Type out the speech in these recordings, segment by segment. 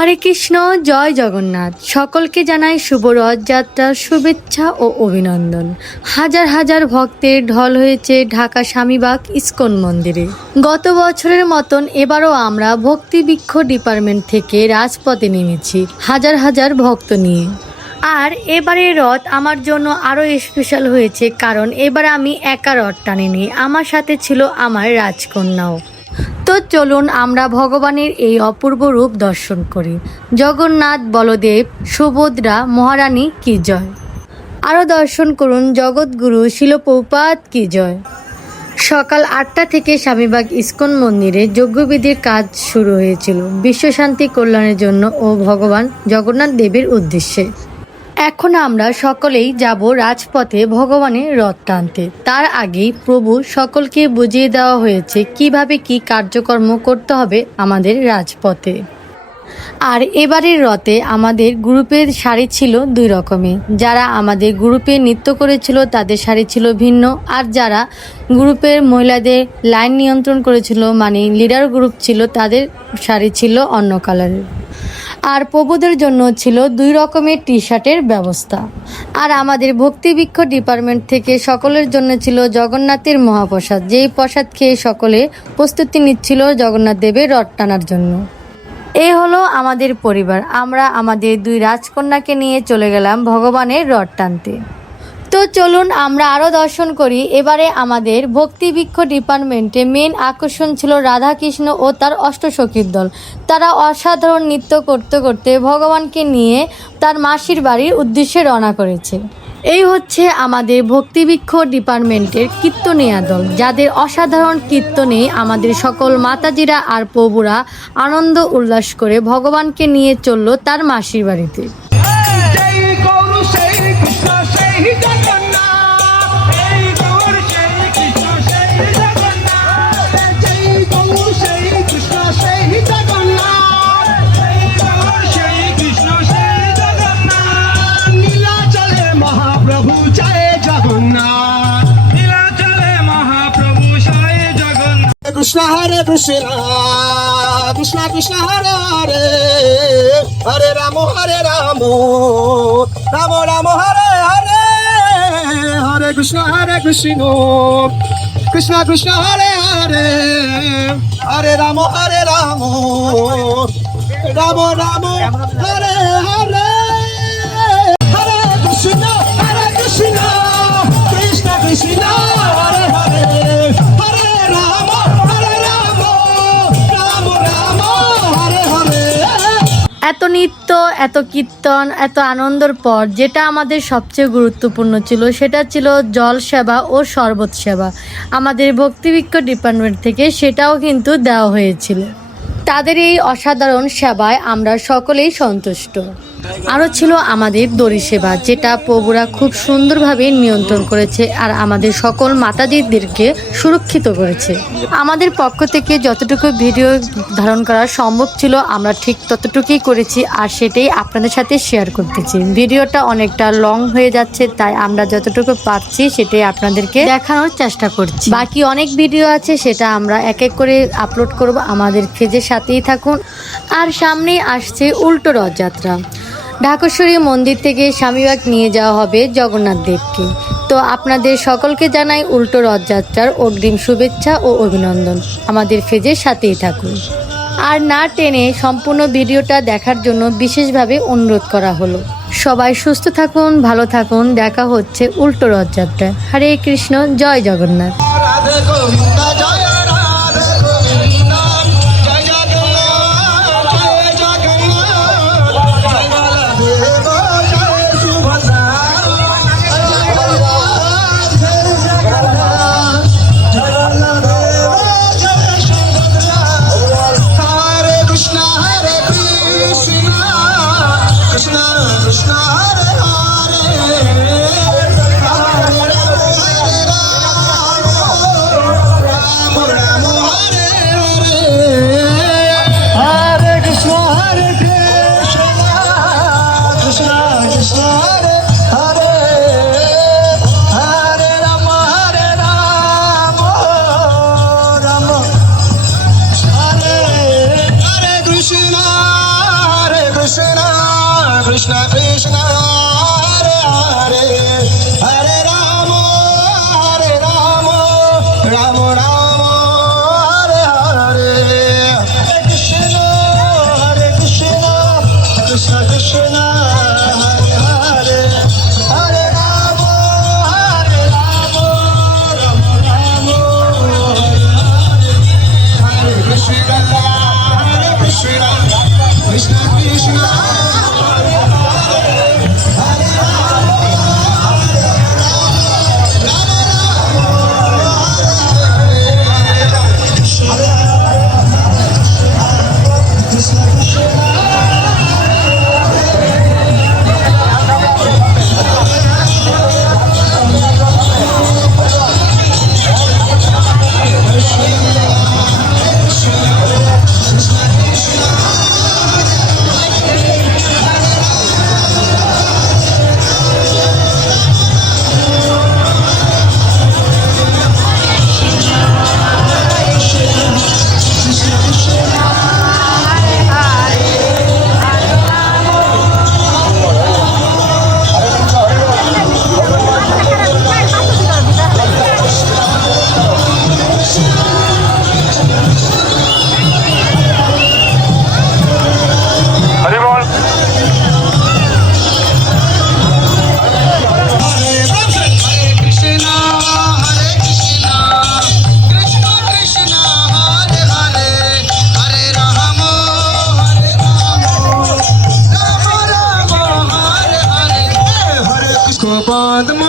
হরে কৃষ্ণ, জয় জগন্নাথ। সকলকে জানাই শুভ রথযাত্রার শুভেচ্ছা ও অভিনন্দন। হাজার হাজার ভক্তের ঢল হয়েছে ঢাকা স্বামীবাগ ইস্কন মন্দিরে। গত বছরের মতন এবারও আমরা ভক্তিবৃক্ষ ডিপার্টমেন্ট থেকে রাজপথে নেমেছি হাজার হাজার ভক্ত নিয়ে। আর এবারের রথ আমার জন্য আরও স্পেশাল হয়েছে, কারণ এবার আমি একা রথ টানিনি, আমার সাথে ছিল আমার রাজকন্যাও। তো চলুন আমরা ভগবানের এই অপূর্ব রূপ দর্শন করি। জগন্নাথ, বলদেব, সুভদ্রা, মহারানী কি জয়। আরও দর্শন করুন জগৎগুরু শিল প্রভুপাদ কি জয়। সকাল 8টা থেকে স্বামীবাগ ইস্কন মন্দিরে যজ্ঞবিধির কাজ শুরু হয়েছিল বিশ্বশান্তি কল্যাণের জন্য ও ভগবান জগন্নাথ দেবের উদ্দেশ্যে। এখন আমরা সকলেই যাব রাজপথে ভগবানের রথ টানতে। তার আগেই প্রভু সকলকে বুঝিয়ে দেওয়া হয়েছে কিভাবে কি কার্যকর্ম করতে হবে আমাদের রাজপথে। আর এবারের রথে আমাদের গ্রুপের শাড়ি ছিল 2 রকমের। যারা আমাদের গ্রুপে নৃত্য করেছিল তাদের শাড়ি ছিল ভিন্ন, আর যারা গ্রুপের মহিলাদের লাইন নিয়ন্ত্রণ করেছিল, মানে লিডার গ্রুপ ছিল, তাদের শাড়ি ছিল অন্য কালারের। আর প্রভুদের জন্য ছিল 2 রকমের টি শার্টের ব্যবস্থা। আর আমাদের ভক্তিবৃক্ষ ডিপার্টমেন্ট থেকে সকলের জন্য ছিল জগন্নাথের মহাপ্রসাদ, যেই প্রসাদ খেয়ে সকলে প্রস্তুতি নিচ্ছিল জগন্নাথ দেবের রথ টানার জন্য। এই হলো আমাদের পরিবার। আমরা আমাদের 2 রাজকন্যাকে নিয়ে চলে গেলাম ভগবানের রথ টানতে। তো চলুন আমরা আরও দর্শন করি। এবারে আমাদের ভক্তিবৃক্ষ ডিপার্টমেন্টে মেন আকর্ষণ ছিল রাধাকৃষ্ণ ও তার অষ্টসখীর দল। তারা অসাধারণ নৃত্য করতে করতে ভগবানকে নিয়ে তার মাসির বাড়ির উদ্দেশ্যে রওনা করেছে। এই হচ্ছে আমাদের ভক্তিবৃক্ষ ডিপার্টমেন্টের কীর্তনিয়া দল, যাদের অসাধারণ কীর্তনে আমাদের সকল মাতাজিরা আর প্রভুরা আনন্দ উল্লাস করে ভগবানকে নিয়ে চলল তার মাসির বাড়িতে। Krishna Hare Krishna, Krishna Krishna Hare Hare, Hare Ramo Hare Ramo, Ramo Ramo Hare Hare, Hare Krishna Krishna, Krishna Hare Hare, Hare Ramo Hare Ramo, Ramo Ramo Hare Hare, Hare Krishna Krishna Krishna Hare Hare, এত নৃত্য, এত কীর্তন, এত আনন্দের পর যেটা আমাদের সবচেয়ে গুরুত্বপূর্ণ ছিল সেটা ছিল জল সেবা ও শরবত সেবা। আমাদের ভক্তিবৃক্ষ ডিপার্টমেন্ট থেকে সেটাও কিন্তু দেওয়া হয়েছিল। তাদের এই অসাধারণ সেবায় আমরা সকলেই সন্তুষ্ট। আরও ছিল আমাদের দড়ি সেবা, যেটা প্রভুরা খুব সুন্দরভাবে নিয়ন্ত্রণ করেছে আর আমাদের সকল মাতাজিদেরকে সুরক্ষিত করেছে। আমাদের পক্ষ থেকে যতটুকু ভিডিও ধারণ করা সম্ভব ছিল আমরা ঠিক ততটুকুই করেছি, আর সেটাই আপনাদের সাথে শেয়ার করতেছি। ভিডিওটা অনেকটা লং হয়ে যাচ্ছে, তাই আমরা যতটুকু পারছি সেটাই আপনাদেরকে দেখানোর চেষ্টা করছি। বাকি অনেক ভিডিও আছে, সেটা আমরা এক এক করে আপলোড করব। আমাদের পেজের সাথেই থাকুন। আর সামনেই আসছে উল্টো রথযাত্রা। ঢাকেশ্বরী মন্দির থেকে স্বামীবাগ নিয়ে যাওয়া হবে জগন্নাথ দেবকে। তো আপনাদের সকলকে জানাই উল্টো রথযাত্রার অগ্রিম শুভেচ্ছা ও অভিনন্দন। আমাদের পেজের সাথেই থাকুন। আর না টেনে সম্পূর্ণ ভিডিওটা দেখার জন্য বিশেষভাবে অনুরোধ করা হলো। সবাই সুস্থ থাকুন, ভালো থাকুন। দেখা হচ্ছে উল্টো রথযাত্রায়। হরে কৃষ্ণ, জয় জগন্নাথ। কৃষ্ণ কৃষ্ণ হরে হরে হরে রাম রাম রাম হরে হরে হরে কৃষ্ণ কৃষ্ণ কৃষ্ণ হরে হরে হরে রাম রাম রাম হরে কৃষ্ণ কৃষ্ণ কৃষ্ণ কৃষ্ণ পদ্ম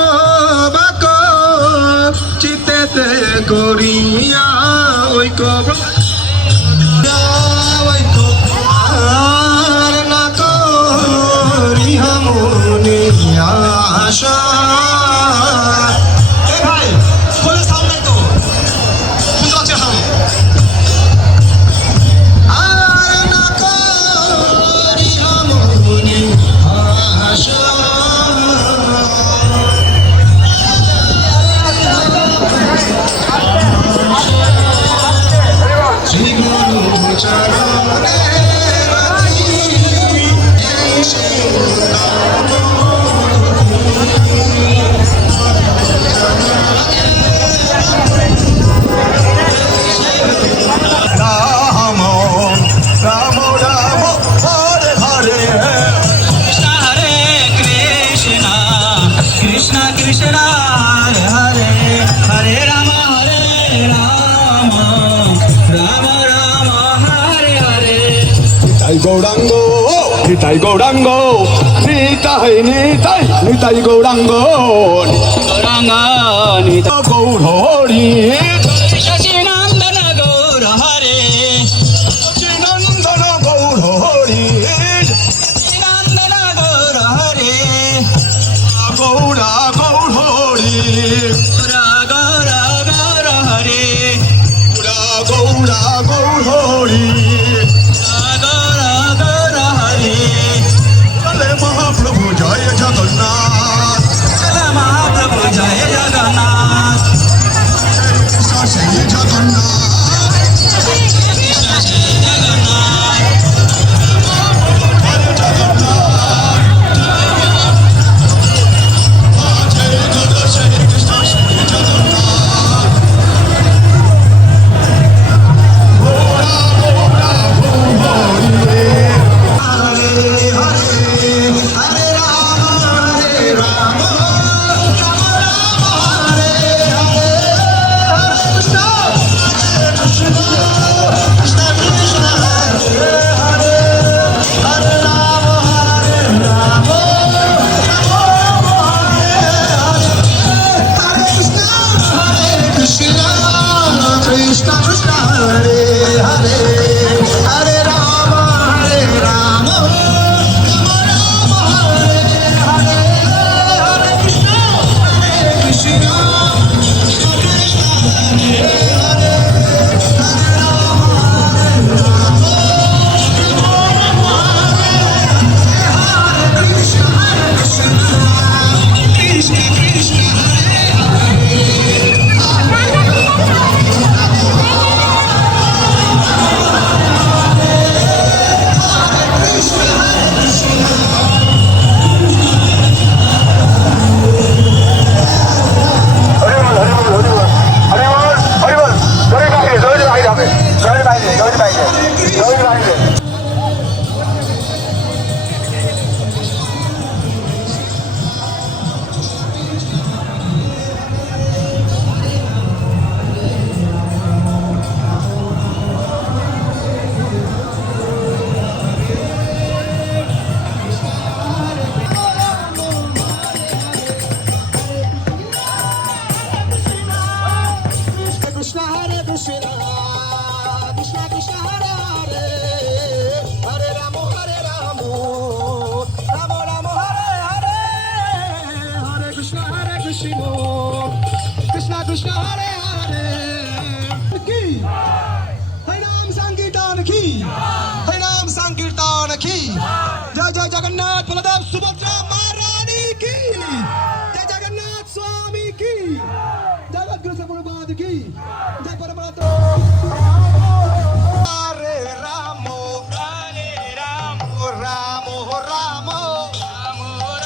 বাক চিতেতে করিয়া ঐক্য আর না করি মনে আশা ভাই ফুল সামনে তো ফুল আছে হাম আর না করি মনে আশা শ্রী গুরু চরণে রাম রাম রাম হরে হরে কৃষ্ণ হরে কৃষ্ণ কৃষ্ণ কৃষ্ণ হরে হরে হরে রাম রাম রাম হরে হরে নিতাই গৌরাঙ্গ নিতাই গৌরাঙ্গ নিতাই নিতাই নিতাই গৌরাঙ্গ গৌরাঙ্গ নিত গৌর হরি শশীনন্দন গৌর হরে নন্দন গৌর হরি নন্দন গৌর হরে গৌরা গৌর হরি গৌর গৌর হরে গৌরা গৌর হরি গৌর গৌর হরে চলে মহাপ্রভু জয় জগন্নাথ চল মহাপ্রভু জয় জগন্নাথ শ্রী জগন্নাথ কৃষ্ণ জয় জগন্নাথ জয় জয় কৃষ্ণ শ্রী जगन्नाथ बलदेव सुभद्रा महारानी की जय जगन्नाथ स्वामी की जय गुरु प्रभुपाद की जय परमात्मा हरे रामो हरे राम रामो रामो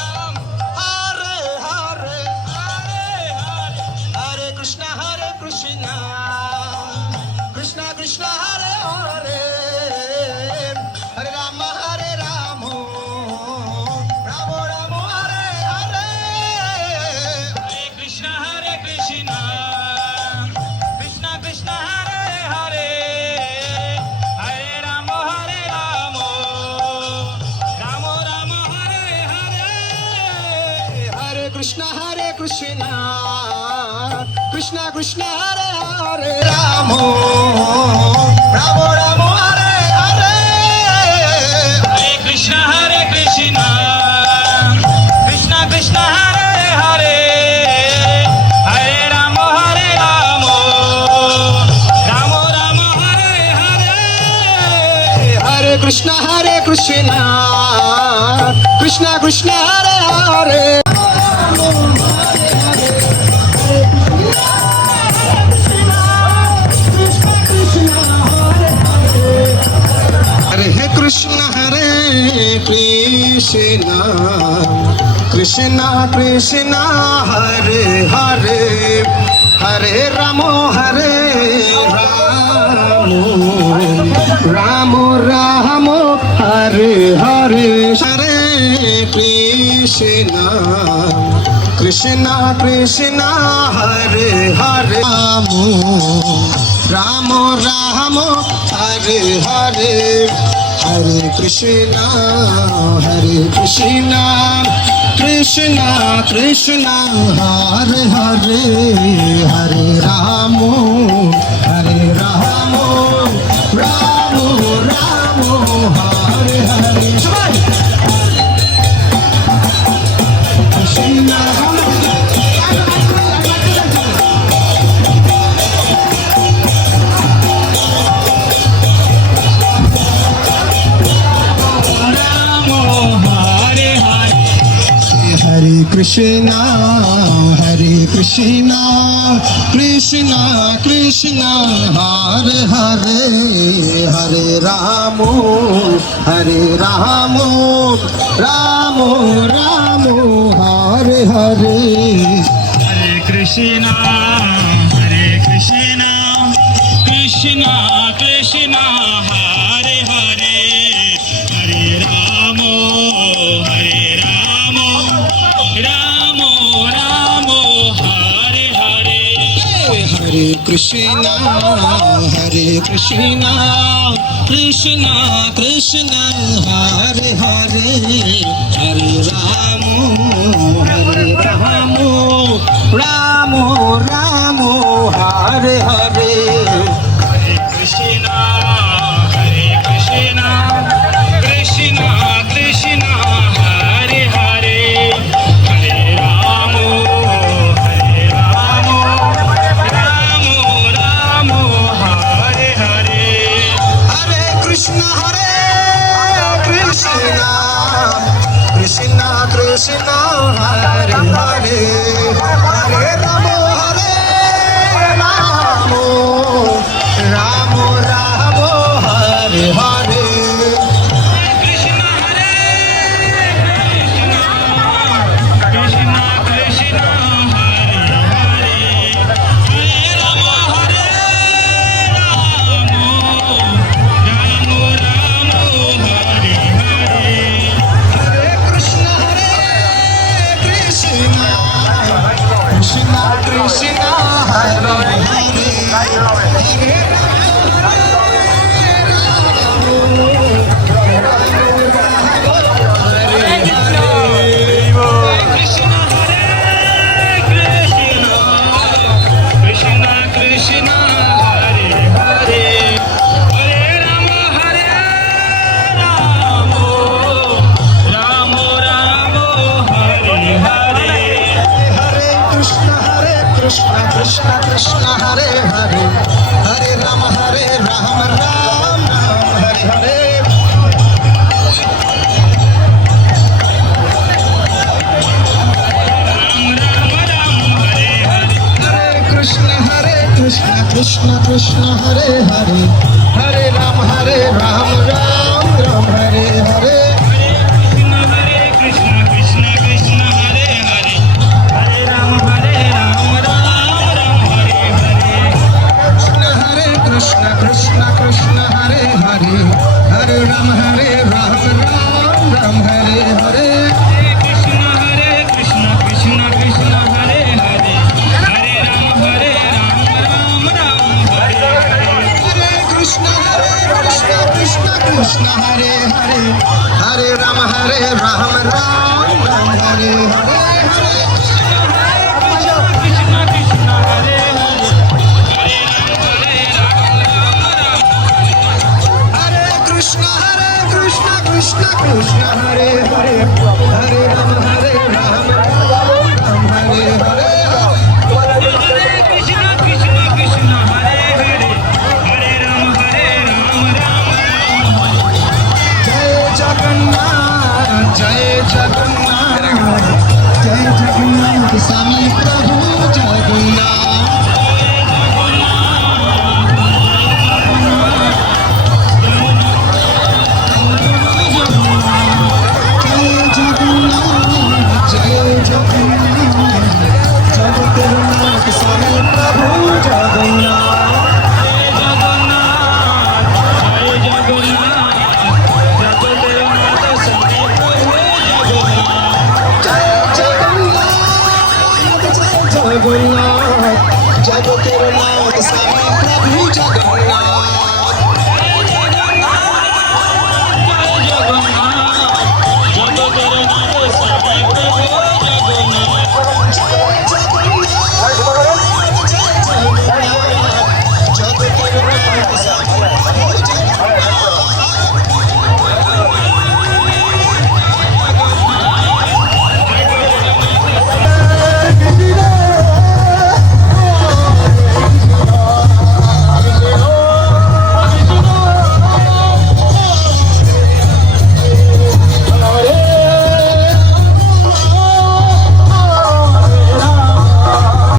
राम हरे हरे हरे हरे हरे कृष्णा कृष्णा कृष्णा हरे हरे हरे राम राम हरे हरे हरे कृष्ण कृष्ण कृष्ण हरे हरे हरे राम राम हरे हरे हरे कृष्णा कृष्णा कृष्णा हरे हरे राम राम हरे हरे हरे कृष्ण कृष्ण कृष्ण हरे हरे हरे राम राम हरे हरे हरे कृष्णा कृष्णा हरे हरे हरे कृष्णा कृष्णा कृष्णा हरे हरे हरे राम राम हरे हरे हरे कृष्णा कृष्णा हरे हरे राम हरे हरे हरे कृष्णा कृष्णा कृष्णा हरे हरे हरे राम राम हरे हरे कृष्णा हरे कृष्णा कृष्णा कृष्णा हरे हरे हरे राम राम हरे हरे हरे कृष्ण कृष्ण कृष्ण हरे हरे हरे राम राम हरे हरे हरे कृष्णा कृष्णा हरे हरे हरे राम हरे हरे हरे कृष्ण कृष्ण हरे हरे हरे राम हरे हरे हरे कृष्णा कृष्णा हरे हरे हरे राम हरे हरे कृष्ण कृष्ण हरे हरे हरे राम हरे हरे हरे Krishna Hare Ram, Hare Ram, Ram Ram, Hare Hare. Krishna Krishna Hare Hare Krishna, Krishna Krishna, Hare Hare, Hare Ram, Ram Ram, Hare Hare. Hare Krishna Krishna Krishna Hare Hare Hare Ram Jai Jagannath, Jai Jagannath, Jai Jagannath, Swami